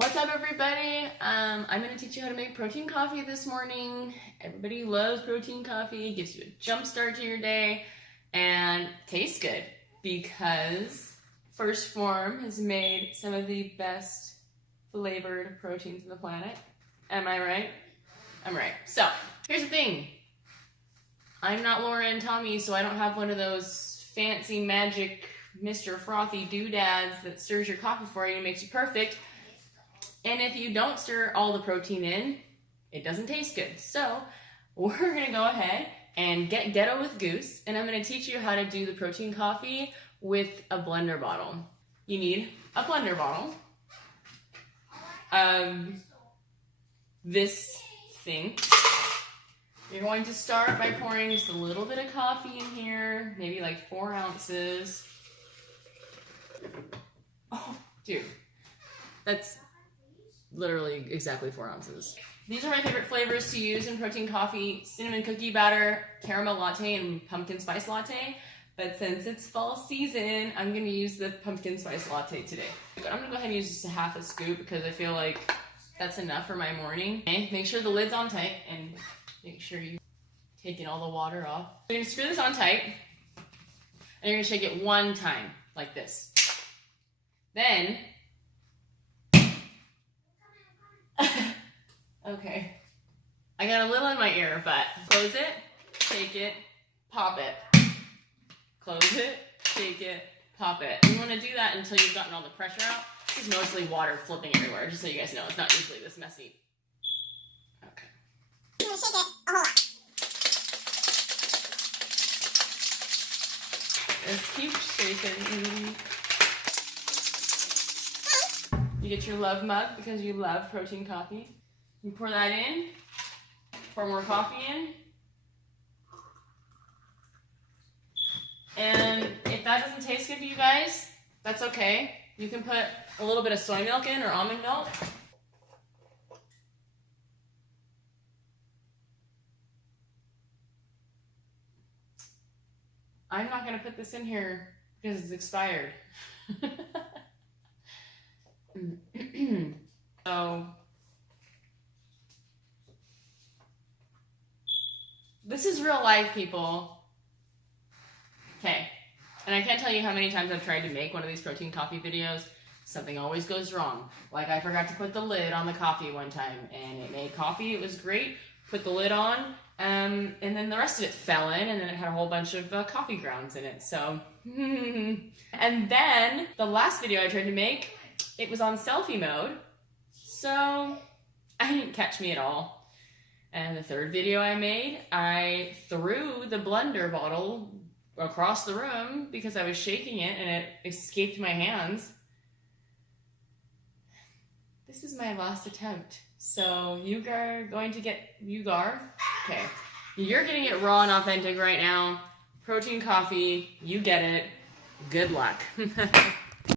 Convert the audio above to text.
What's up, everybody? I'm going to teach you how to make protein coffee this morning. Everybody loves protein coffee. It gives you a jump start to your day and tastes good because Phorm has made some of the best flavored proteins on the planet. Am I right? I'm right. So, here's the thing. I'm not Laura and Tommy, so I don't have one of those fancy magic Mr. Frothy doodads that stirs your coffee for you and makes you perfect. And if you don't stir all the protein in, it doesn't taste good. So we're going to go ahead and get ghetto with Goose, and I'm going to teach you how to do the protein coffee with a blender bottle. You need a blender bottle, this thing. You're going to start by pouring just a little bit of coffee in here, maybe like 4 ounces. Oh, dude, that's literally exactly 4 ounces. These are my favorite flavors to use in protein coffee: cinnamon cookie batter, caramel latte, and pumpkin spice latte. But since it's fall season, I'm going to use the pumpkin spice latte today. I'm going to go ahead and use just a half a scoop because I feel like that's enough for my morning. Okay, make sure the lid's on tight and make sure you're taking all the water off. You're going to screw this on tight and you're going to shake it one time like this. Then okay, I got a little in my ear, but close it, shake it, pop it. Close it, shake it, pop it. You want to do that until you've gotten all the pressure out. This is mostly water flipping everywhere, just so you guys know. It's not usually this messy. Okay. Shake it a whole lot. Just keep shaking. You get your love mug because you love protein coffee. You pour that in, pour more coffee in. And if that doesn't taste good to you guys, that's okay. You can put a little bit of soy milk in or almond milk. I'm not going to put this in here because it's expired. So, this is real life, people. Okay, and I can't tell you how many times I've tried to make one of these protein coffee videos. Something always goes wrong. Like I forgot to put the lid on the coffee one time, and it made coffee. It was great. Put the lid on, and then the rest of it fell in, and then it had a whole bunch of coffee grounds in it. So, and then the last video I tried to make, it was on selfie mode, so I didn't catch me at all. And the third video I made, I threw the blender bottle across the room because I was shaking it and it escaped my hands. This is my last attempt. So you're getting it raw and authentic right now. Protein coffee, you get it. Good luck.